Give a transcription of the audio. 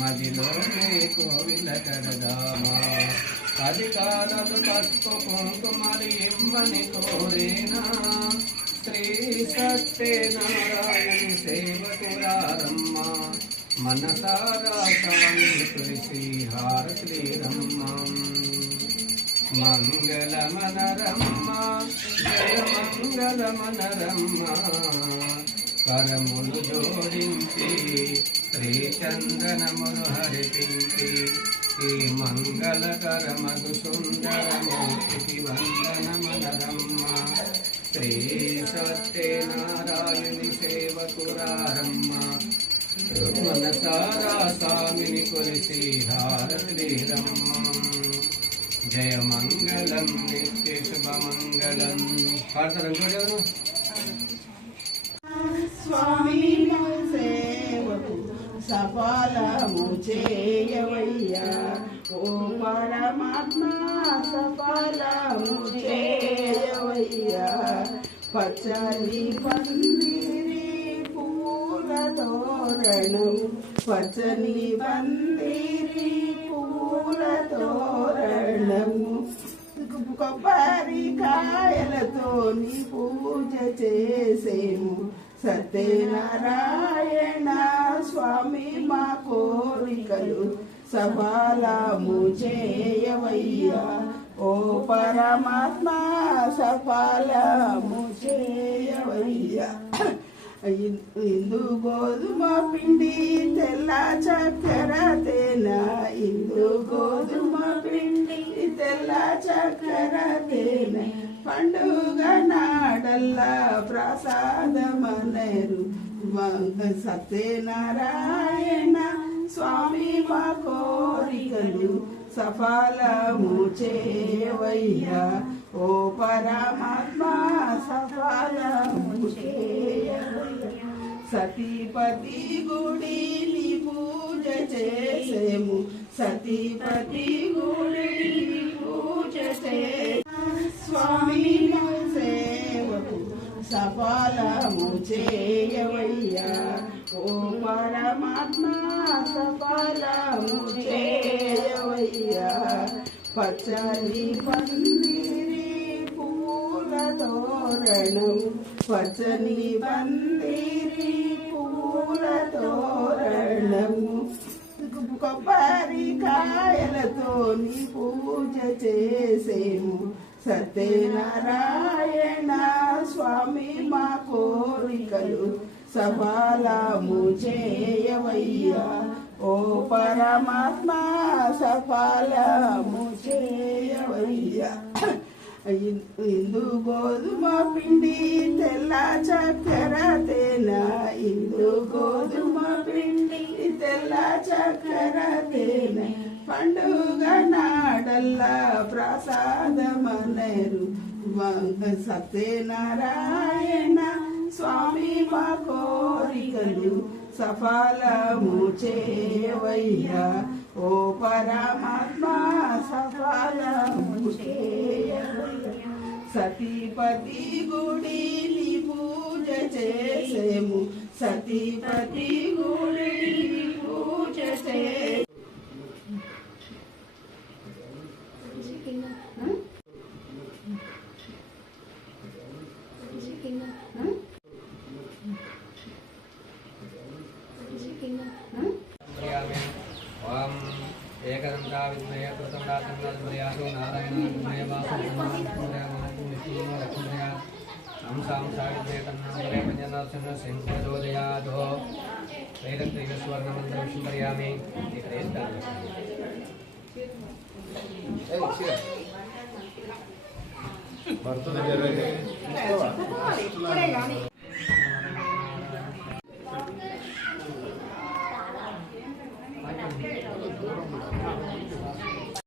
మదిలోనే కోవిల కడదామా 10 కాలాలు పసుపు కుంకుమలు ఇమ్మని కోరేనా శ్రీ సత్యనారాయణ సేవకురారమ్మ మనసారా స్వామి తులసి హారతిరమ్మ మంగళమనరమ్మ జయ మంగళమనరమ్మ కరములు జోడించి శ్రీచందనమును హరిపించి ఈ మంగళకరమగు సుందరమూర్తికి వందనమనరమ్మ శ్రీ సత్యనారాయణి సేవకురారమ్మ మనసారా స్వామిని కొలిసి హారతిరమ్మ జయ మంగళం నిత్య శుభమంగళం పాడతారు స్వామి సేవకు సఫలము చేయవయ్యా ఓ పరమాత్మ సఫలము చేయవయ్యా పచ్చని పందిరి పూల తోరణం పచ్చని పందిరి పూల తోరణము కొబ్బరికాయలతో నీ పూజ చేసేము సత్యనారాయణ స్వామి మా కోరికలు సఫలము చేయవయ్యా ఓ పరమాత్మ సఫలము చేయవయ్యా ఇందు గోధుమ పిండి తెల్ల చక్కెర తేనా ఇందు గోధుమ పిండి తెల్ల చక్కెర తేనె పండుగ నాడల్లా ప్రసాదమనరు సత్యనారాయణ స్వామి మా కోరికలు సఫలము చేయవయ్యా ఓ పరమాత్మ సఫలము చేయవయ్యా సతీపతి గుడిని పూజ చేసేము సతీపతి గుడిని పూజ చేసేము స్వామి సేవకు సఫలము చేయవయ్యా ఓ పరమాత్మ సఫలము చేయవయ్యా పచ్చని పందిరి పూల తోరణం పచ్చని పందిరి పూల తోరణము కొబ్బరికాయలతో నీ పూజ చేసేము సత్యనారాయణ స్వామి మా కోరికలు సఫలము చేయవయ్యా ఓ పరమాత్మ సఫలము చేయవయ్యా ఇందు గోధుమ పిండి తెల్ల చక్కెర తేనా ఇందు గోధుమ పిండి తెల్ల చక్కెర తేనె పండుగ నాడల్లా ప్రసాదమనరు సత్యనారాయణ స్వామి మా కోరికలు సఫలము చేయవయ్యా ఓ పరమాత్మ సఫలము చేయవయ్యా సతీపతి గుడిని పూజ చేసేము సతీపతి గుడిని పూజ చేసేము ఏకదంతా విద్మయ కృతండాసంగల్మర్యాదో నారాయణమయవాసంసమయ హంసాం సావిద్మయ కన్నామరే పంజనాసన శంకరోదయాదో వేదత్రైక స్వర్ణమంత్రం శుభయామి భర్తలు